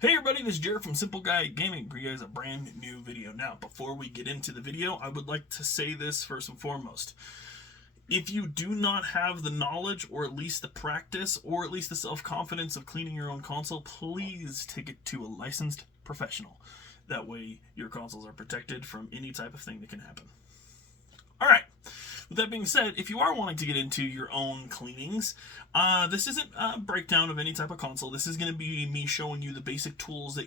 Hey everybody, this is Jarrett from Simple Guy Gaming, bringing you guys a brand new video. Now, before we get into the video, I would like to say this first and foremost. If you do not have the knowledge, or at least the practice, or at least the self-confidence of cleaning your own console, please take it to a licensed professional. That way, your consoles are protected from any type of thing that can happen. Alright, with that being said, if you are wanting to get into your own cleanings, this isn't a breakdown of any type of console. This is going to be me showing you the basic tools that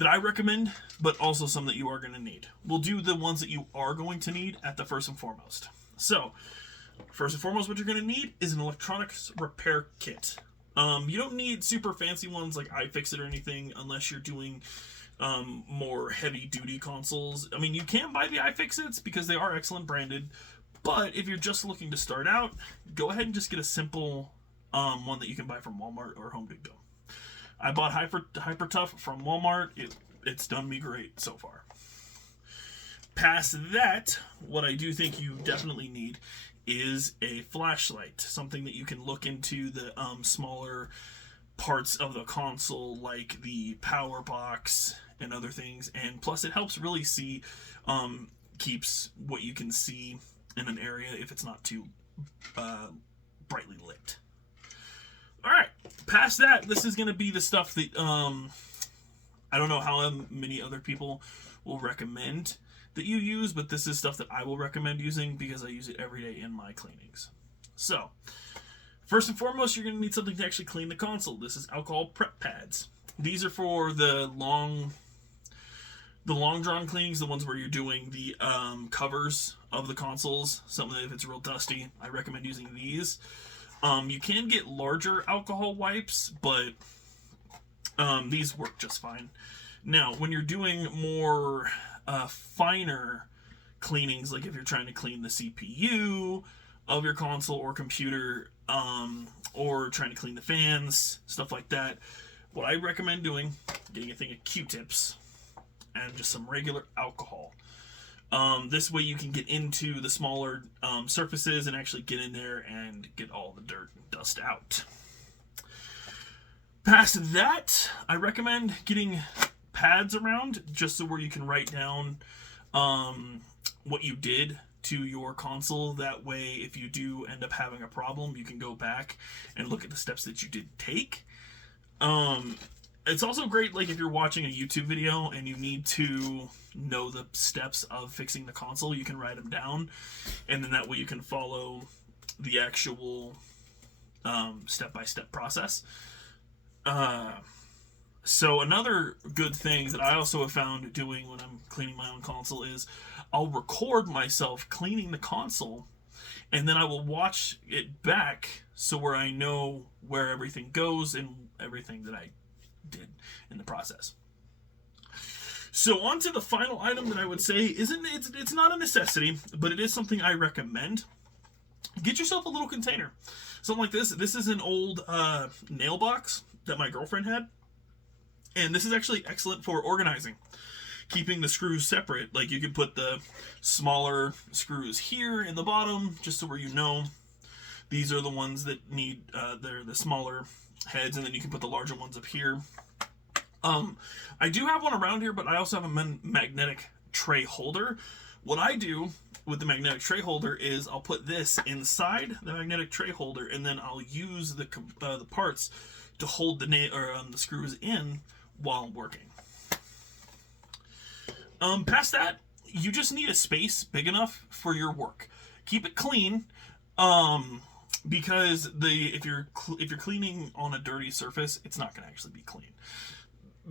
I recommend, but also some that you are going to need. We'll do the ones that you are going to need at the first and foremost. So, first and foremost, what you're going to need is an electronics repair kit. You don't need super fancy ones like iFixit or anything unless you're doing more heavy-duty consoles. I mean, you can buy the iFixits because they are excellent branded, but if you're just looking to start out, go ahead and just get a simple one that you can buy from Walmart or Home Depot. I bought Hyper Tough from Walmart. It's done me great so far. Past that, what I do think you definitely need is a flashlight, something that you can look into the smaller parts of the console, like the power box and other things, and plus it helps really see, keeps what you can see in an area if it's not too brightly lit. Alright, past that, this is going to be the stuff that I don't know how many other people will recommend that you use, but this is stuff that I will recommend using because I use it every day in my cleanings. So, first and foremost, you're going to need something to actually clean the console. This is alcohol prep pads. These are for the long drawn cleanings, the ones where you're doing the covers of the consoles. Something that if it's real dusty, I recommend using these. You can get larger alcohol wipes, but these work just fine. Now, when you're doing more finer cleanings, like if you're trying to clean the CPU of your console or computer, or trying to clean the fans, stuff like that, what I recommend doing, getting a thing of Q-tips and just some regular alcohol. This way you can get into the smaller surfaces and actually get in there and get all the dirt and dust out. Past that, I recommend getting pads around, just so where you can write down what you did to your console. That way, if you do end up having a problem, you can go back and look at the steps that you did take. It's also great, like if you're watching a YouTube video and you need to know the steps of fixing the console, you can write them down, and then that way you can follow the actual step-by-step process. So another good thing that I also have found doing when I'm cleaning my own console is I'll record myself cleaning the console, and then I will watch it back so where I know where everything goes and everything that I did in the process. So on to the final item that I would say it's not a necessity, but it is something I recommend. Get yourself a little container. Something like this. This is an old nail box that my girlfriend had. And this is actually excellent for organizing, keeping the screws separate. Like you can put the smaller screws here in the bottom, just so where you know these are the ones that need, they're the smaller heads, and then you can put the larger ones up here. I do have one around here, but I also have a magnetic tray holder. What I do with the magnetic tray holder is I'll put this inside the magnetic tray holder, and then I'll use the parts to hold the screws in while I'm working. Past that, you just need a space big enough for your work. Keep it clean, because if you're cleaning on a dirty surface, it's not going to actually be clean.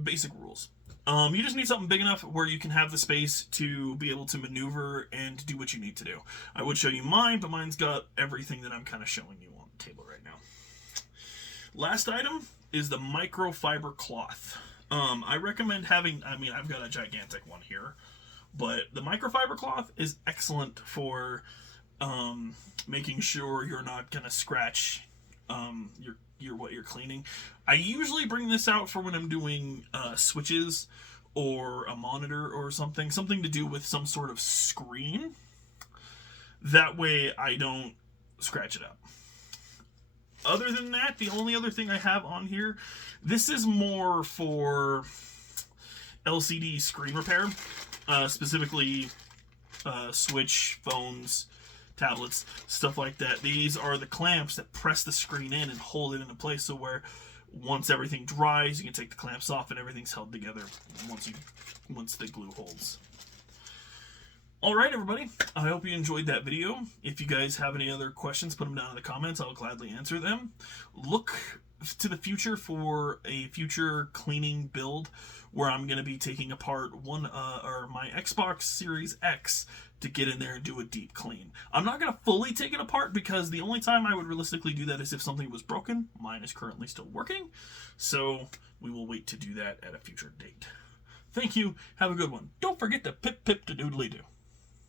Basic rules. You just need something big enough where you can have the space to be able to maneuver and do what you need to do. I would show you mine, but mine's got everything that I'm kind of showing you on the table right now. Last item is the microfiber cloth. I recommend having, I've got a gigantic one here, but the microfiber cloth is excellent for making sure you're not going to scratch what you're cleaning. I usually bring this out for when I'm doing switches or a monitor or something to do with some sort of screen. That way I don't scratch it up. Other than that, the only other thing I have on here, this is more for LCD screen repair, specifically Switch, phones, tablets, stuff like that. These are the clamps that press the screen in and hold it into place, so where once everything dries, you can take the clamps off and everything's held together once the glue holds. Alright everybody, I hope you enjoyed that video. If you guys have any other questions, put them down in the comments. I'll gladly answer them. Look to the future for a future cleaning build where I'm going to be taking apart my Xbox Series X to get in there and do a deep clean. I'm not going to fully take it apart because the only time I would realistically do that is if something was broken. Mine is currently still working, so we will wait to do that at a future date. Thank you. Have a good one. Don't forget to pip-pip-to-doodly-doo.